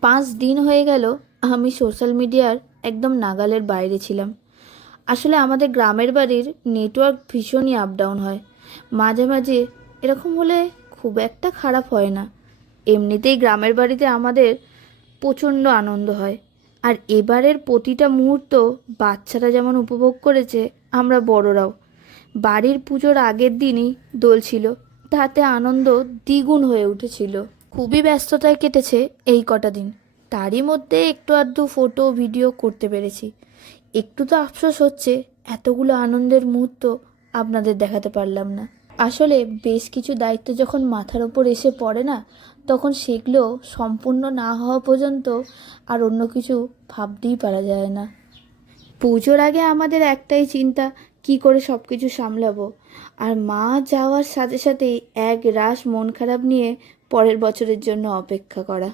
পাঁচ দিন হয়ে গেল আমি সোশ্যাল মিডিয়ার একদম নাগালের বাইরে ছিলাম। আসলে আমাদের গ্রামের বাড়ির নেটওয়ার্ক ভীষণই আপ ডাউন হয়। মাঝে মাঝে এরকম হলে খুব একটা খারাপ হয় না। এমনিতেই গ্রামের বাড়িতে আমাদের প্রচণ্ড আনন্দ হয়। আর এবারের প্রতিটা মুহূর্ত বাচ্চারা যেমন উপভোগ করেছে, আমরা বড়রাও। বাড়ির পুজোর আগের দিনই দোল ছিল। তাতে আনন্দ দ্বিগুণ হয়ে উঠেছিল। খুবই ব্যস্ততায় কেটেছে এই কটা দিন। তারই মধ্যে একটু আধটু ফটো ভিডিও করতে পেরেছি। একটু তো আফসোস হচ্ছে, এতগুলো আনন্দের মুহূর্ত আপনাদের দেখাতে পারলাম না। আসলে বেশ কিছু দায়িত্ব যখন মাথার ওপর এসে পড়ে না, তখন সেগুলো সম্পূর্ণ না হওয়া পর্যন্ত আর অন্য কিছু ভাবতেই পারা যায় না। পুজোর আগে আমাদের একটাই চিন্তা কি করে সব কিছু সামলাবো? আর মা যাওয়ার সাথে সাথেই এক রাশ মন খারাপ নিয়ে পরের বছরের জন্য অপেক্ষা করা।